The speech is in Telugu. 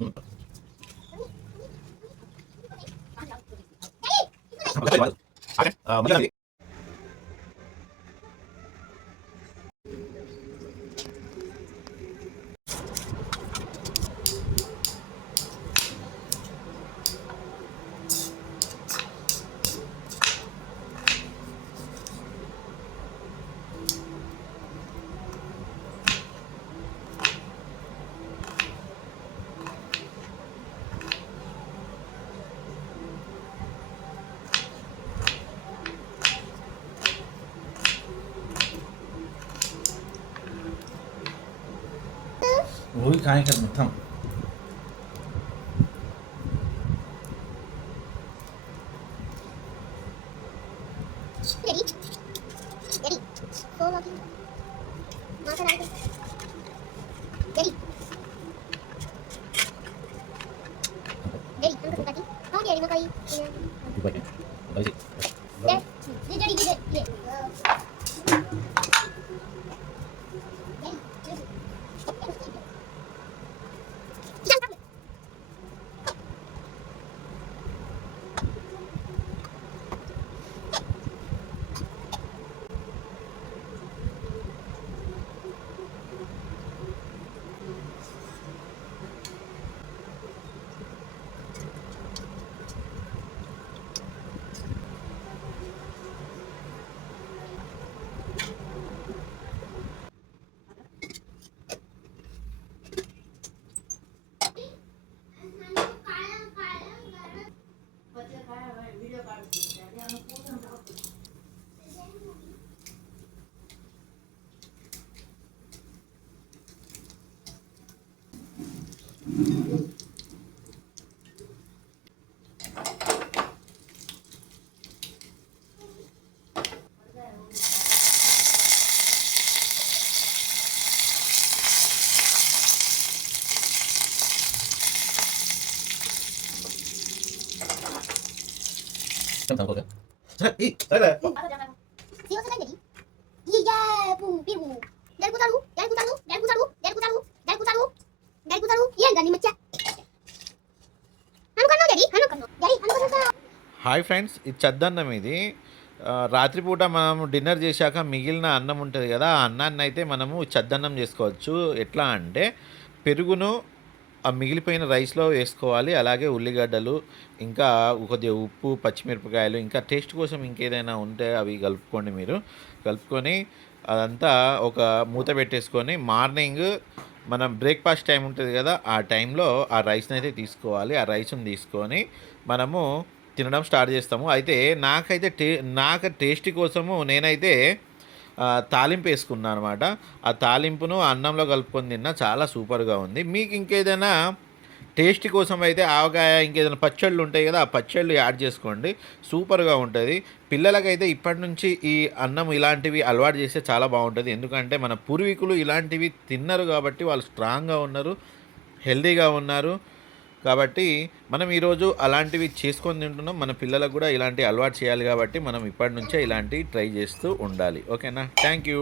హ్మ్. మధ్యాహ్నం वही खाए कर మొత్తం Ready? Ready. So lucky. Masa lagi. Ready. Ready. Angkat kaki. Kau dia lima kali. baik baik Deh. Dia jadi dia. Dia. Tentang kau kan? Saya. Siapa sedang jadi? Iya, bu, biru. Dari ku taruh, dari ku taruh, dari ku taruh, dari ku taruh, dari ku taruh, dari ku taruh. Iya, ganti macam. Anu kan jadi, anu kan taruh. Hi friends, ఇది చద్దన్నం. ఇది రాత్రిపూట మనం డిన్నర్ చేశాక మిగిలిన అన్నం ఉంటుంది కదా, ఆ అన్నాన్ని అయితే మనము చద్దన్నం చేసుకోవచ్చు. ఎట్లా అంటే పెరుగును ఆ మిగిలిపోయిన రైస్లో వేసుకోవాలి. అలాగే ఉల్లిగడ్డలు, ఇంకా కొద్దిగా ఉప్పు, పచ్చిమిరపకాయలు, ఇంకా టేస్ట్ కోసం ఇంకేదైనా ఉంటే అవి కలుపుకోండి. మీరు కలుపుకొని అదంతా ఒక మూత పెట్టేసుకొని మార్నింగ్ మనం బ్రేక్ఫాస్ట్ టైం ఉంటుంది కదా, ఆ టైంలో ఆ రైస్ని అయితే తీసుకోవాలి. ఆ రైస్ని తీసుకొని మనము తినడం స్టార్ట్ చేస్తాము. అయితే నాకైతే నాకు టేస్టీ కోసము నేనైతే తాలింపు వేసుకున్నాను అనమాట. ఆ తాలింపును అన్నంలో కలుపుకొని తిన్నా, చాలా సూపర్గా ఉంది. మీకు ఇంకేదైనా టేస్ట్ కోసం అయితే ఆవకాయ, ఇంకేదైనా పచ్చళ్ళు ఉంటాయి కదా, ఆ పచ్చళ్ళు యాడ్ చేసుకోండి, సూపర్గా ఉంటుంది. పిల్లలకైతే ఇప్పటి నుంచి ఈ అన్నం ఇలాంటివి అలవాటు చేస్తే చాలా బాగుంటుంది. ఎందుకంటే మన పూర్వీకులు ఇలాంటివి తిన్నారు కాబట్టి వాళ్ళు స్ట్రాంగ్గా ఉన్నారు, హెల్తీగా ఉన్నారు. కాబట్టి మనం ఈరోజు అలాంటివి చేసుకొని తింటున్నాం. మన పిల్లలకు కూడా ఇలాంటి అలవాటు చేయాలి కాబట్టి మనం ఇప్పటి నుంచే ఇలాంటివి ట్రై చేస్తూ ఉండాలి. ఓకేనా? Thank you.